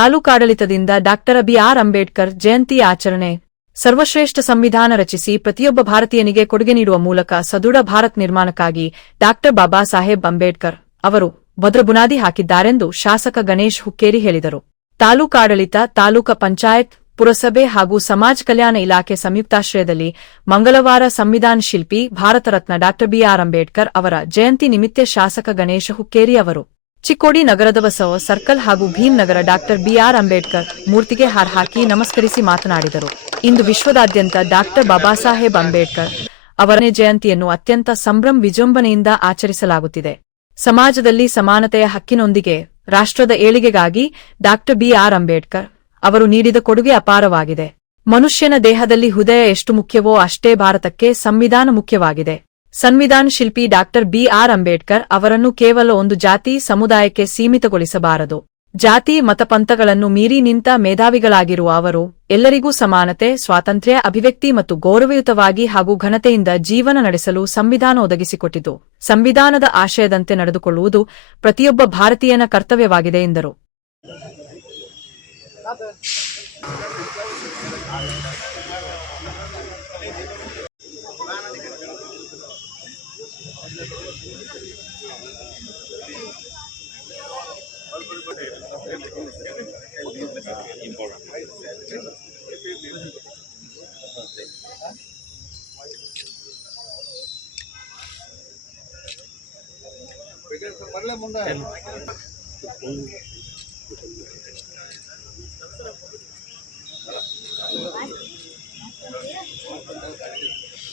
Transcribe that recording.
ತಾಲೂಕಾಡಳಿತದಿಂದ doctor B R. Ambedkar Jayanti ಆಚರಣೆ. ಸರ್ವಶ್ರೇಷ್ಠ ಸಂವಿಧಾನ ರಚಿಸಿ ಪ್ರತಿಯೊಬ್ಬ ಭಾರತೀಯನಿಗೆ ಕೊಡುಗೆ ನೀಡುವ ಮೂಲಕ ಸದೃಢ ಭಾರತ್ ನಿರ್ಮಾಣಕ್ಕಾಗಿ ಡಾಕ್ಟರ್ ಬಾಬಾ ಸಾಹೇಬ್ ಅಂಬೇಡ್ಕರ್ ಅವರು ಭದ್ರ ಬುನಾದಿ ಹಾಕಿದ್ದಾರೆಂದು ಶಾಸಕ ಗಣೇಶ್ ಹುಕ್ಕೇರಿ ಹೇಳಿದರು. ತಾಲೂಕಾಡಳಿತ, ತಾಲೂಕಾ ಪಂಚಾಯತ್, ಪುರಸಭೆ ಹಾಗೂ ಸಮಾಜ ಕಲ್ಯಾಣ ಇಲಾಖೆ ಸಂಯುಕ್ತಾಶ್ರಯದಲ್ಲಿ ಮಂಗಳವಾರ ಸಂವಿಧಾನ ಶಿಲ್ಪಿ ಭಾರತ ರತ್ನ ಡಾಕ್ಟರ್ ಬಿ.ಆರ್. ಅಂಬೇಡ್ಕರ್ ಅವರ ಜಯಂತಿ ನಿಮಿತ್ತ ಶಾಸಕ ಗಣೇಶ ಹುಕ್ಕೇರಿ ಅವರು ಚಿಕ್ಕೋಡಿ ನಗರದ ಬಸವ ಸರ್ಕಲ್ ಹಾಗೂ ಭೀಮ್ನಗರ ಡಾಕ್ಟರ್ ಬಿ.ಆರ್. ಅಂಬೇಡ್ಕರ್ ಮೂರ್ತಿಗೆ ಹಾರ ಹಾಕಿ ನಮಸ್ಕರಿಸಿ ಮಾತನಾಡಿದರು. ಇಂದು ವಿಶ್ವದಾದ್ಯಂತ ಡಾಕ್ಟರ್ ಬಾಬಾ ಸಾಹೇಬ್ ಅಂಬೇಡ್ಕರ್ ಅವರ ಜಯಂತಿಯನ್ನು ಅತ್ಯಂತ ಸಂಭ್ರಮ ವಿಜೃಂಭಣೆಯಿಂದ ಆಚರಿಸಲಾಗುತ್ತಿದೆ. ಸಮಾಜದಲ್ಲಿ ಸಮಾನತೆಯ ಹಕ್ಕಿನೊಂದಿಗೆ ರಾಷ್ಟ್ರದ ಏಳಿಗೆಗಾಗಿ ಡಾಕ್ಟರ್ ಬಿ.ಆರ್. ಅಂಬೇಡ್ಕರ್ ಅವರು ನೀಡಿದ ಕೊಡುಗೆ ಅಪಾರವಾಗಿದೆ. ಮನುಷ್ಯನ ದೇಹದಲ್ಲಿ ಹೃದಯ ಎಷ್ಟು ಮುಖ್ಯವೋ ಅಷ್ಟೇ ಭಾರತಕ್ಕೆ ಸಂವಿಧಾನ ಮುಖ್ಯವಾಗಿದೆ. ಸಂವಿಧಾನ ಶಿಲ್ಪಿ ಡಾಕ್ಟರ್ ಬಿ.ಆರ್. ಅಂಬೇಡ್ಕರ್ ಅವರನ್ನು ಕೇವಲ ಒಂದು ಜಾತಿ ಸಮುದಾಯಕ್ಕೆ ಸೀಮಿತಗೊಳಿಸಬಾರದು. ಜಾತಿ ಮತಪಂಥಗಳನ್ನು ಮೀರಿ ನಿಂತ ಮೇಧಾವಿಗಳಾಗಿರುವ ಅವರು ಎಲ್ಲರಿಗೂ ಸಮಾನತೆ, ಸ್ವಾತಂತ್ರ್ಯ, ಅಭಿವ್ಯಕ್ತಿ ಮತ್ತು ಗೌರವಯುತವಾಗಿ ಹಾಗೂ ಘನತೆಯಿಂದ ಜೀವನ ನಡೆಸಲು ಸಂವಿಧಾನ ಒದಗಿಸಿಕೊಟ್ಟಿತು. ಸಂವಿಧಾನದ ಆಶಯದಂತೆ ನಡೆದುಕೊಳ್ಳುವುದು ಪ್ರತಿಯೊಬ್ಬ ಭಾರತೀಯನ ಕರ್ತವ್ಯವಾಗಿದೆ ಎಂದರು.